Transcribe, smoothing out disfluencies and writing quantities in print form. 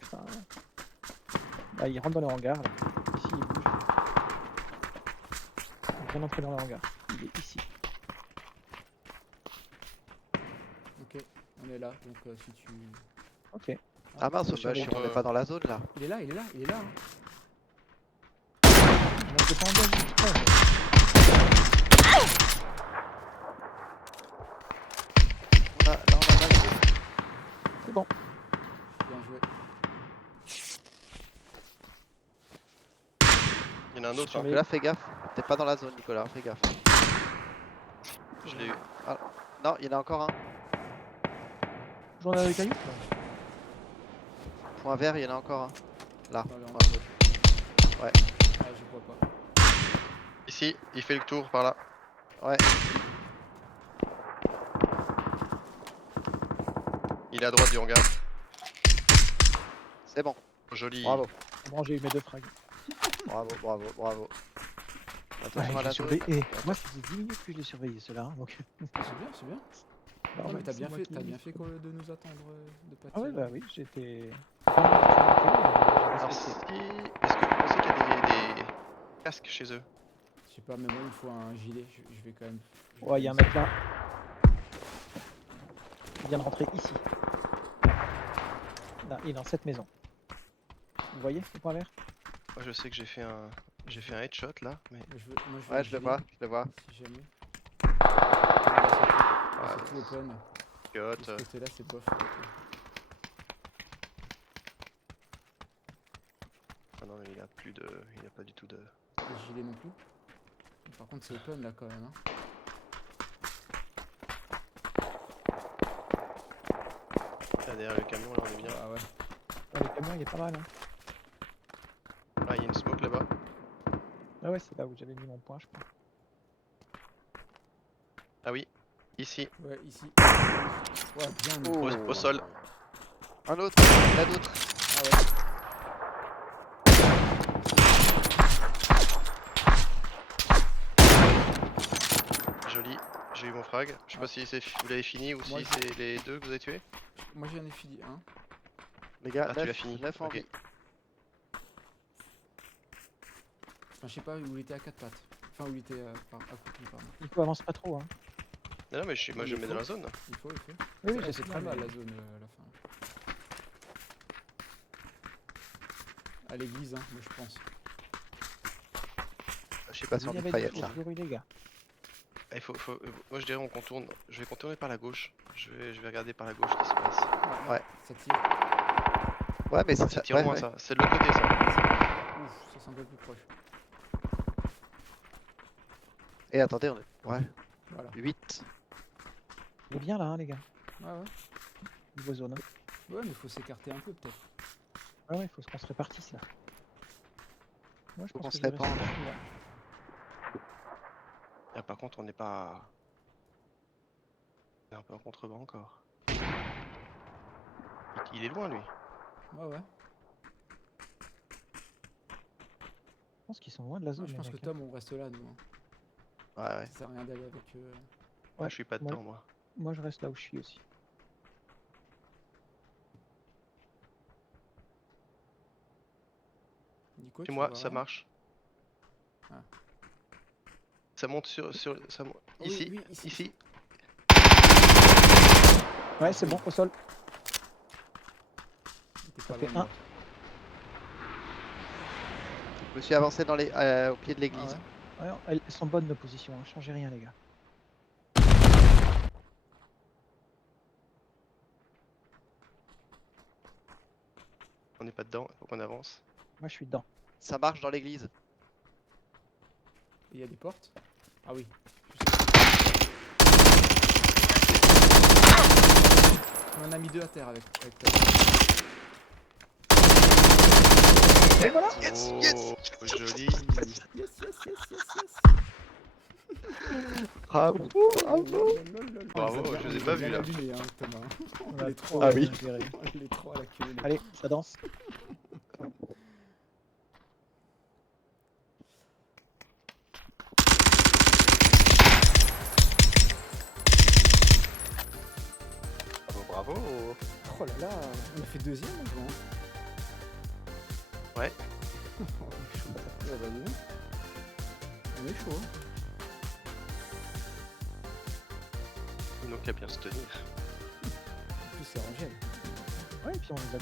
putain. Là, il rentre dans le hangar. Là. Ici, il bouge. Il vient d'entrer dans le hangar. Il est ici. Ok, on est là, donc si tu... Ok. Ah mince, je bah, surveille. on est pas dans la zone là. Il est là, il est là, il est là. Hein. Moi, je pas engagé exprès. Là, on a mal. C'est bon. Bien joué. Il y en a un autre. Hein. Surveille. Là, fais gaffe. T'es pas dans la zone, Nicolas, fais gaffe. Je l'ai eu. Non, il y en a encore un. Journal de cailloux. Point vert, il y en a encore un. Là. Dans le Ouais. hangar. Ouais. Ah, je vois pas. Ici, il fait le tour par là. Ouais. Il est à droite du hangar. C'est bon. Joli. Bravo. Bon, j'ai eu mes 2 frags. Bravo, bravo, bravo. Attention Ouais, à la je zone. l'ai surveillé. Moi, ça faisait 10 minutes que je l'ai surveillé, ceux-là. Hein, donc... C'est bien, c'est bien. Alors, Non, mais même t'as si bien moi fait, qui- t'as bien fait de nous attendre, de pas Ah ouais, tirer. bah oui, j'étais... Alors si... Est-ce que vous pensez qu'il y a des casques chez eux? Je sais pas, mais moi il me faut un gilet, je vais quand même... je vais Ouais, il y a un quand même- mec là. Il vient de rentrer ici. Là, il est dans cette maison. Vous voyez le point vert? Moi je sais que j'ai fait un headshot là, mais Moi, je veux un Ouais, je le gilet, vois, je le vois. Si jamais. Ah, C'est tout open. De cote. ce côté-là, c'est bof. Ok. Ah non, il a plus de, il a pas du tout de. Pas de gilet non plus. Par contre, c'est open là quand même. Hein. Là, derrière le camion là, on est bien. Ah ouais. Ouais, le camion, il est pas mal. Hein. Ah, il y a une smoke là-bas. Ah ouais, c'est là où j'avais mis mon point, je crois. Ah oui, ici, Ouais, ici. Ouais, bien. Oh. au sol. Un autre, la d'autre. Ah ouais. Joli. J'ai eu mon frag. Je sais pas si vous l'avez fini ou Moi, si c'est les deux que vous avez tués. Moi j'en ai fini un. Les gars, Ah, tu l'as 9, fini. 9 en Ok. vie. Enfin, je sais pas où il était à 4 pattes. Enfin, où il était accroupi, pardon. Nico avance pas trop. Hein. Non, mais moi je Il me mets faut. dans la zone. Il faut, il faut. Oui, oui, Ouais, je c'est sais très bien, mal mais- la zone à la fin. À l'église, hein, moi je pense. Je sais pas si on Il y est avait Fayette des là. toujours eu les gars. Ah, moi je dirais on contourne. Je vais contourner par la gauche. Je vais regarder par la gauche ce qui se passe. Ouais. Ça tire. Ouais, mais Ça ça tire ouais, loin ouais. ça. C'est de l'autre côté ça. Ouf, ça semble un peu plus proche. Et attendez, on est. Ouais, Voilà. 8. Il est bien là, hein, les gars. Ouais, ouais. Niveau zone. Hein. Ouais, mais faut s'écarter un peu peut-être. Ah ouais, il faut qu'on se répartisse là. Moi, je Faut pense qu'on que se je vais rester répande. ici, là. Ah, par contre on n'est pas. On est un peu en contrebas encore. Il est loin lui. Ouais, ouais. Je pense qu'ils sont loin de la zone. Non, je les pense que mecs, hein. Tom, on reste là, nous. Hein. Ouais, ouais. Ça sert à rien d'aller avec eux. Ah, Ouais, je suis pas moi- dedans moi. Moi, je reste là où je suis aussi. Nico, Et tu moi vois ça rien marche. Ah. Ça monte ça monte. Oh oui, Ici, oui, ici. ici. Ouais, c'est bon, au sol. Il était Ça pas fait loin de un. moi. Je me suis avancé dans les, au pied de Ah l'église. ouais. Ouais, elles sont bonnes nos positions. Hein. Changez rien, les gars. On n'est pas dedans, il faut qu'on avance. Moi, je suis dedans. Ça marche dans l'église. Et il y a des portes. Ah oui. On en a mis deux à terre avec Tom. Et voilà. Yes, Oh, yes. joli. Yes, yes, yes, yes, yes. Bravo, bravo. Bravo, je les ai pas vus, là. Allumé, hein, Thomas. On a Les trop trois. Ah oui. bien géré. Les trois à la queue. les Allez, ça danse. Bravo, bravo. Oh là là, on a fait deuxième avant. Ouais. Ouais, bah, dis donc. On est chaud, hein. Donc à bien se tenir. En plus, c'est Angèle. Ouais, et puis on les a